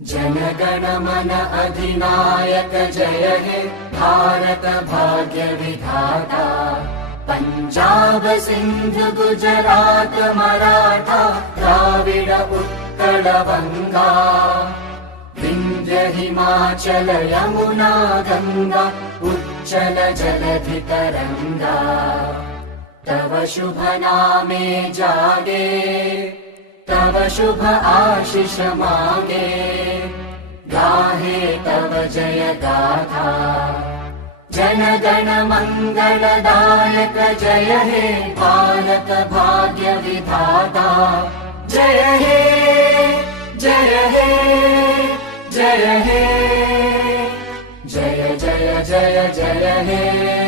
जनगण मन अधिनायक जय हे भारत भाग्य विधाता। पंजाब सिंध गुजरात मराठा द्राविड उत्कल बंगा। विंध्य हिमाचल यमुना गंगा उच्चल जलधि तरंगा। तव शुभ नामे जागे तव शुभ आशीष मांगे। गाहे तव जय गाथा जन गण मंगलदायक जय हे भारत भाग्य विधाता। जय हे जय हे जय हे जय जय जय जय हे।